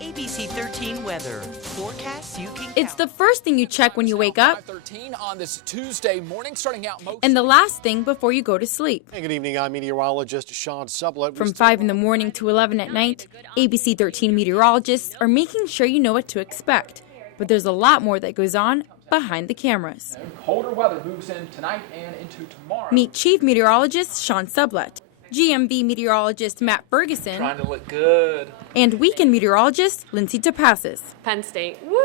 ABC 13 weather forecasts you can It's count. the first thing you check when you wake up 5:13 on this Tuesday morning, starting out most. and the last thing before you go to sleep. Hey, good evening. I'm meteorologist Sean Sublett. From 5 in the morning to 11 at night, ABC 13 meteorologists are making sure you know what to expect. But there's a lot more that goes on behind the cameras. Colder weather moves in tonight and into tomorrow. Meet Chief Meteorologist Sean Sublett, GMV meteorologist Matt Ferguson, Trying to look good. and weekend meteorologist Lindsay Topassis. Penn State. Woo!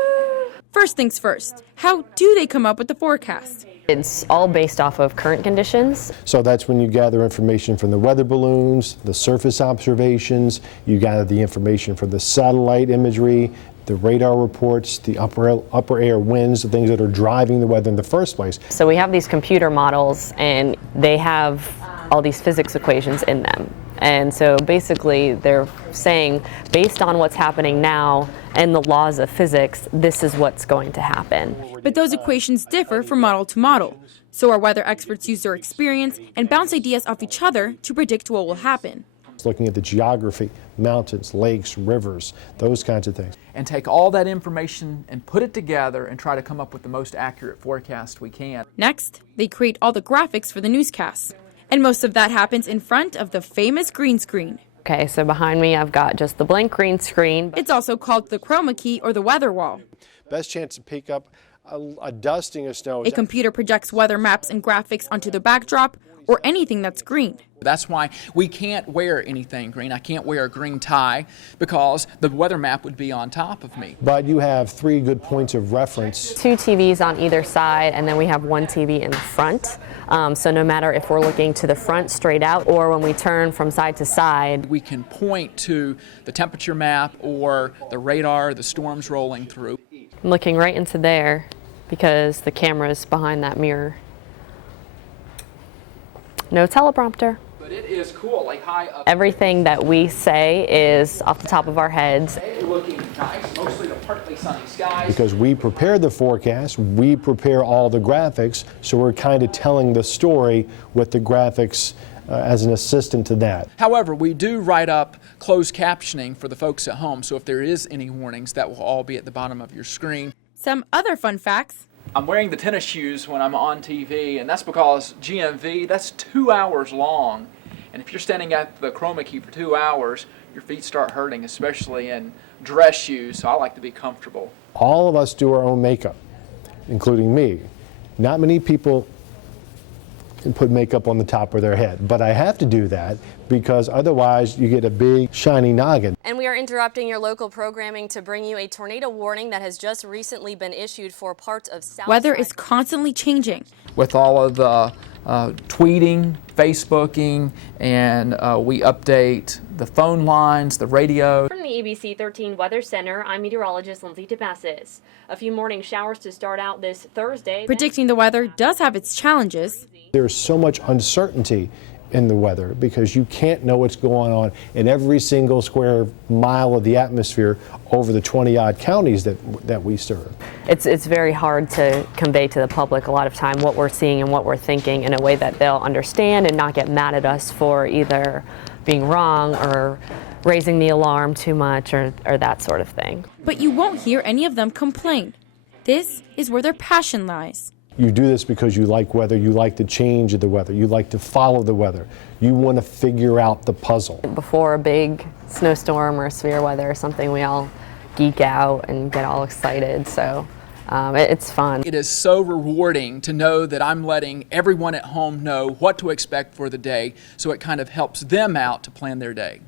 First things first, how do they come up with the forecast? It's all based off of current conditions. So that's when you gather information from the weather balloons, the surface observations, you gather the information from the satellite imagery, the radar reports, the upper air winds, the things that are driving the weather in the first place. So we have these computer models and they have all these physics equations in them. And so basically they're saying, based on what's happening now and the laws of physics, this is what's going to happen. But those equations differ from model to model. So our weather experts use their experience and bounce ideas off each other to predict what will happen. Looking at the geography, mountains, lakes, rivers, those kinds of things. And take all that information and put it together and try to come up with the most accurate forecast we can. Next, they create all the graphics for the newscasts. And most of that happens in front of the famous green screen. Okay, so behind me I've got just the blank green screen. It's also called the chroma key or the weather wall. Best chance to pick up a dusting of snow. A computer projects weather maps and graphics onto the backdrop or anything that's green. That's why we can't wear anything green. I can't wear a green tie because the weather map would be on top of me. But you have 3 good points of reference. 2 TVs on either side, and then we have 1 TV in the front. So no matter if we're looking to the front straight out or when we turn from side to side, We can point to the temperature map or the radar, the storms rolling through. I'm looking right into there because the camera's behind that mirror. No teleprompter. But it is cool, like high up. Everything that we say is off the top of our heads. Looking nice, mostly the partly sunny skies. Because we prepare the forecast, we prepare all the graphics, so we're kind of telling the story with the graphics as an assistant to that. However, we do write up closed captioning for the folks at home, so if there is any warnings, that will all be at the bottom of your screen. Some other fun facts. I'm wearing the tennis shoes when I'm on TV, and that's because GMV, that's 2 hours long. And if you're standing at the chroma key for 2 hours, your feet start hurting, especially in dress shoes, so I like to be comfortable. All of us do our own makeup, including me. Not many people can put makeup on the top of their head, but I have to do that because otherwise you get a big shiny noggin. And we are interrupting your local programming to bring you a tornado warning that has just recently been issued for parts of South. Weather is constantly changing. With all of the tweeting, Facebooking, and we update the phone lines, the radio. From the ABC 13 Weather Center, I'm meteorologist Lindsay Topassis. A few morning showers to start out this Thursday. Predicting the weather does have its challenges. There's so much uncertainty in the weather because you can't know what's going on in every single square mile of the atmosphere over the 20-odd counties that we serve. It's very hard to convey to the public a lot of time what we're seeing and what we're thinking in a way that they'll understand and not get mad at us for either being wrong or raising the alarm too much or that sort of thing. But you won't hear any of them complain. This is where their passion lies. You do this because you like weather, you like the change of the weather, you like to follow the weather. You want to figure out the puzzle. Before a big snowstorm or severe weather or something, we all geek out and get all excited, so it's fun. It is so rewarding to know that I'm letting everyone at home know what to expect for the day, so it kind of helps them out to plan their day.